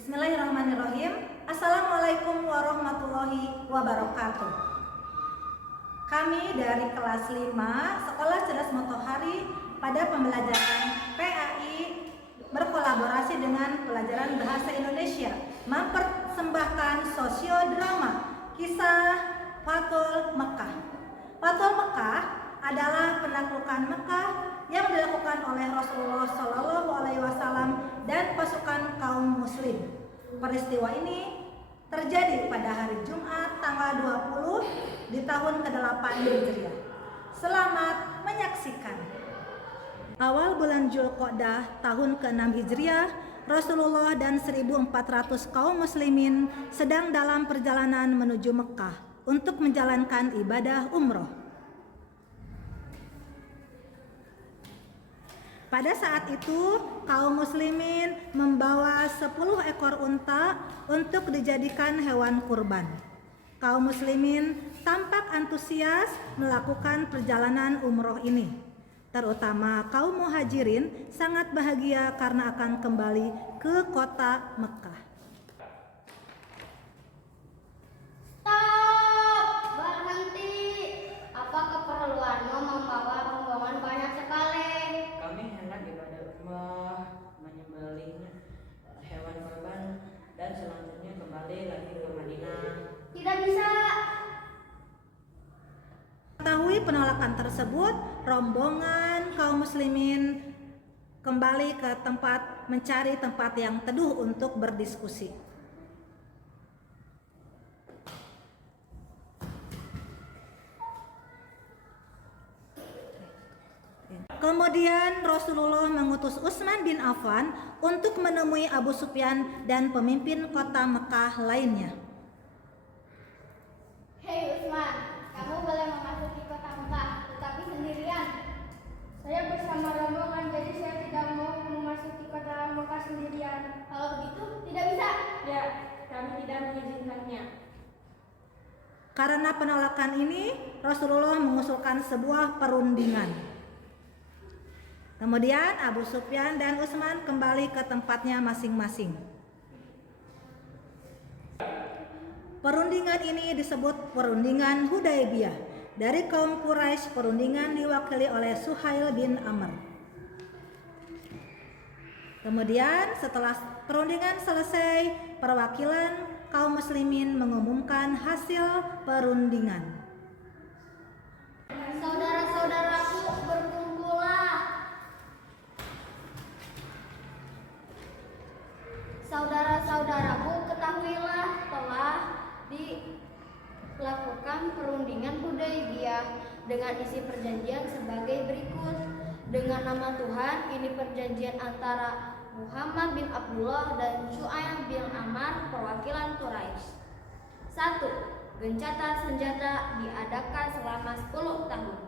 Bismillahirrahmanirrahim. Assalamualaikum warahmatullahi wabarakatuh. Kami dari kelas 5 Sekolah Cerdas Motohari pada pembelajaran PAI berkolaborasi dengan pelajaran Bahasa Indonesia mempersembahkan sosiodrama kisah Fathul Mekah. Fathul Mekah adalah penaklukan Mekah yang dilakukan oleh Rasulullah SAW dan pasukan kaum muslim. Peristiwa ini terjadi pada hari Jumat tanggal 20 di tahun ke-8 Hijriah. Selamat menyaksikan. Awal bulan Dzulqa'dah tahun ke-6 Hijriah, Rasulullah dan 1.400 kaum muslimin sedang dalam perjalanan menuju Mekah untuk menjalankan ibadah umroh. Pada saat itu, kaum muslimin membawa 10 ekor unta untuk dijadikan hewan kurban. Kaum muslimin tampak antusias melakukan perjalanan umroh ini. Terutama kaum muhajirin sangat bahagia karena akan kembali ke kota Mekah. Stop! Berhenti! Apa keperluanmu membawa rombongan banyak sekali? Kami hendak menyembelihnya hewan kurban dan selanjutnya kembali lagi ke Madinah. Tidak bisa. Mengetahui penolakan tersebut, rombongan kaum muslimin kembali ke tempat mencari tempat yang teduh untuk berdiskusi. Kemudian Rasulullah mengutus Utsman bin Affan untuk menemui Abu Sufyan dan pemimpin kota Mekah lainnya. Hei Utsman, kamu boleh memasuki kota Mekah, tetapi sendirian. Saya bersama rombongan, jadi saya tidak mau memasuki kota Mekah sendirian. Kalau begitu, tidak bisa. Ya, kami tidak mengizinkannya. Karena penolakan ini, Rasulullah mengusulkan sebuah perundingan. Kemudian Abu Sufyan dan Utsman kembali ke tempatnya masing-masing. Perundingan ini disebut perundingan Hudaybiyah. Dari kaum Quraisy, perundingan diwakili oleh Suhail bin Amr. Kemudian setelah perundingan selesai, perwakilan kaum muslimin mengumumkan hasil perundingan. Saudara-saudaraku, berkumpullah. Saudara-saudaraku, ketahuilah telah dilakukan perundingan Hudaybiyah dengan isi perjanjian sebagai berikut. Dengan nama Tuhan, ini perjanjian antara Muhammad bin Abdullah dan Syu'aib bin Ammar, perwakilan Quraisy. 1. Gencatan senjata diadakan selama 10 tahun.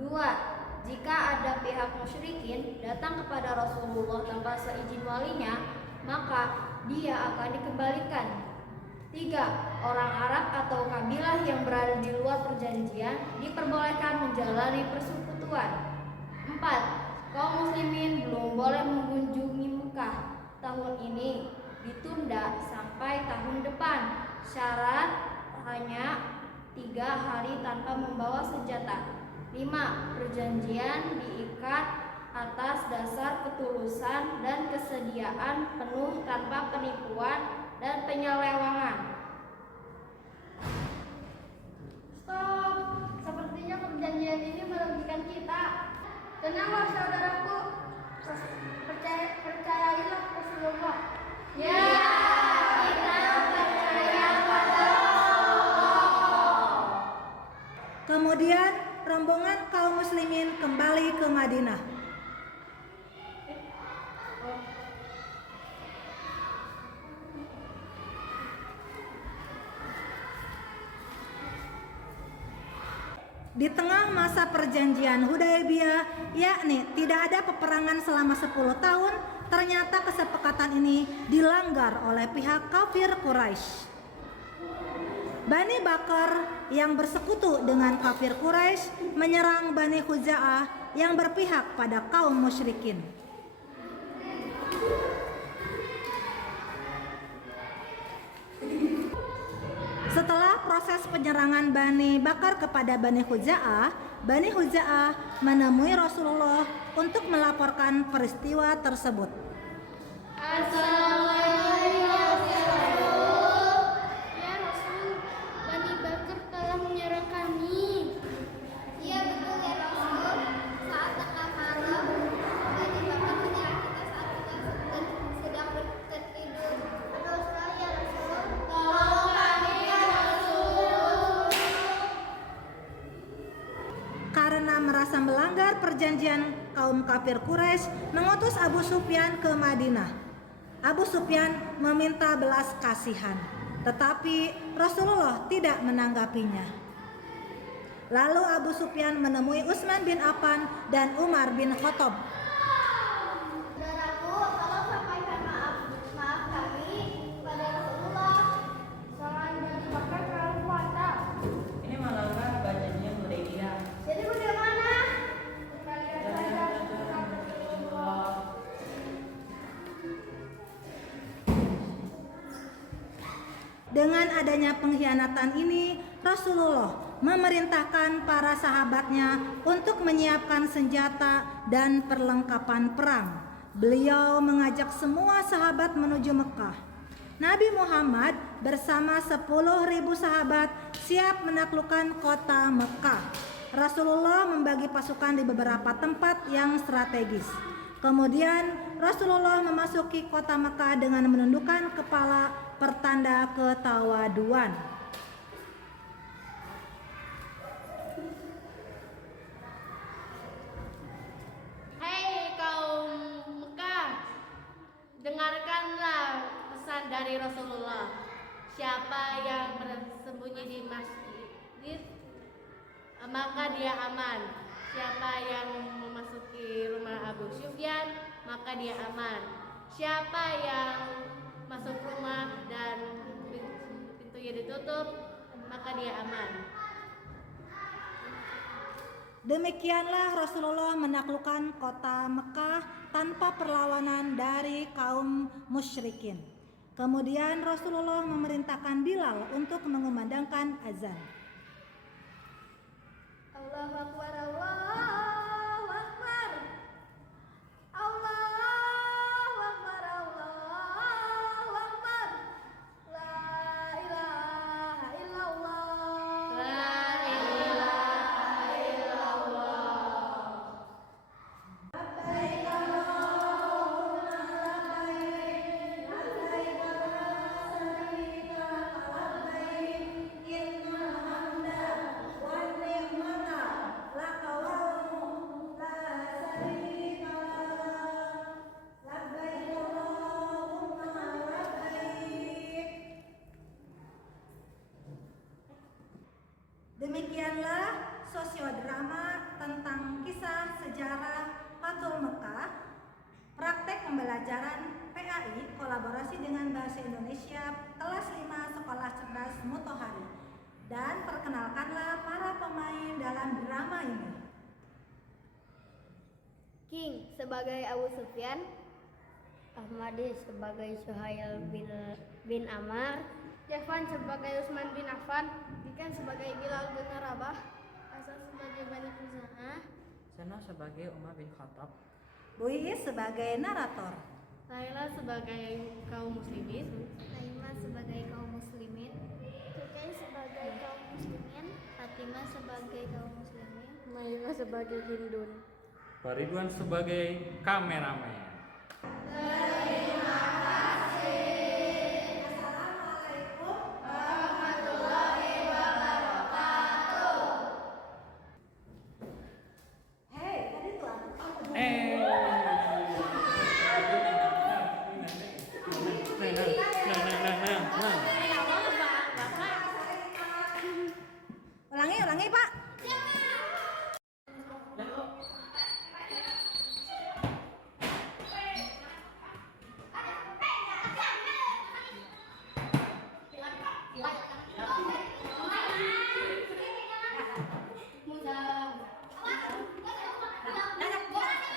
2. Jika ada pihak musyrikin datang kepada Rasulullah tanpa seizin walinya, maka dia akan dikembalikan. 3. Orang Arab atau kabilah yang berada di luar perjanjian diperbolehkan menjalani persekutuan. 4. Kaum muslimin belum boleh mengunjungi Mekah. Tahun ini ditunda sampai tahun depan. Syarat hanya 3 hari tanpa membawa senjata. 5. Perjanjian diikat atas dasar ketulusan dan kesediaan penuh tanpa penipuan dan penyelewengan. Stop! Sepertinya perjanjian ini merugikan kita. Tenanglah saudaraku, percayailah Rasulullah. Ya, kita percaya pada Rasulullah. Kemudian rombongan kaum muslimin kembali ke Madinah. Di tengah masa perjanjian Hudaybiyah, yakni tidak ada peperangan selama 10 tahun, ternyata kesepakatan ini dilanggar oleh pihak kafir Quraisy. Bani Bakar yang bersekutu dengan kafir Quraisy menyerang Bani Khuza'ah yang berpihak pada kaum musyrikin. proses penyerangan Bani Bakar kepada Bani Huza'ah menemui Rasulullah untuk melaporkan peristiwa tersebut. Assalamualaikum ya Rasul. Ya Rasul, Bani Bakar telah menyerang kami. Iya betul ya Rasul. Saat tengah malam, Bani Bakar menyerang kita saat kita sedang tertidur. Rasul ya Rasul. Tolong kami ya Rasul. Karena merasa melanggar perjanjian, kaum kafir Quraisy mengutus Abu Sufyan ke Madinah. Abu Sufyan meminta belas kasihan, tetapi Rasulullah tidak menanggapinya. Lalu Abu Sufyan menemui Utsman bin Affan dan Umar bin Khattab. Saudaraku, tolong sampaikan maaf kami pada Rasulullah. Serangan Bani Bakar terlalu fatal. Ini melanggar perjanjian Hudaybiyah. Jadi bagaimana? Kita lihat saja surat Rasulullah. Dengan adanya pengkhianatan ini, Rasulullah memerintahkan para sahabatnya untuk menyiapkan senjata dan perlengkapan perang. Beliau mengajak semua sahabat menuju Mekah. Nabi Muhammad bersama 10.000 sahabat siap menaklukkan kota Mekah. Rasulullah membagi pasukan di beberapa tempat yang strategis. Kemudian Rasulullah memasuki kota Mekah dengan menundukkan kepala pertanda ketawaduan. Hei kaum Mekah, dengarkanlah pesan dari Rasulullah. Siapa yang bersembunyi di masjid, maka dia aman. Siapa yang memasuki rumah Abu Sufyan, maka dia aman. Siapa yang masuk rumah dan pintunya ditutup, maka dia aman. Demikianlah Rasulullah menaklukkan kota Mekah tanpa perlawanan dari kaum musyrikin. Kemudian Rasulullah memerintahkan Bilal untuk mengumandangkan azan. Allahu Akbar, Allahu Akbar. Allahu Akbar, Allahu Akbar. La ilaha illallah. La ilaha illallah. Labbaik Allahumma labbaik, labbaik la syarika labbaik, innal hamda wan ni'mata laka wal mulk la syarika lak. Labbaik Allahumma labbaik. Demikianlah sosiodrama tentang kisah sejarah Fathul Mekah, praktek pembelajaran PAI kolaborasi dengan Bahasa Indonesia kelas 5 Sekolah Cerdas Mutohari. Dan perkenalkanlah para pemain dalam drama ini. King sebagai Abu Sufyan, Ahmadi sebagai Suhail bin Ammar, Jafan sebagai Utsman bin Affan, Dikan sebagai Bilal bin Rabah, Hasan sebagai Bani Huza'ah, Sena sebagai Umar bin Khattab. Buis sebagai narator. Laila sebagai kaum muslimin, Naimah sebagai kaum muslimin, Tukai sebagai kaum muslimin, Fatimah sebagai kaum muslimin, Maira sebagai Hindun. Pak sebagai kameramen. Hei, tadi tuh Ulangi Pak.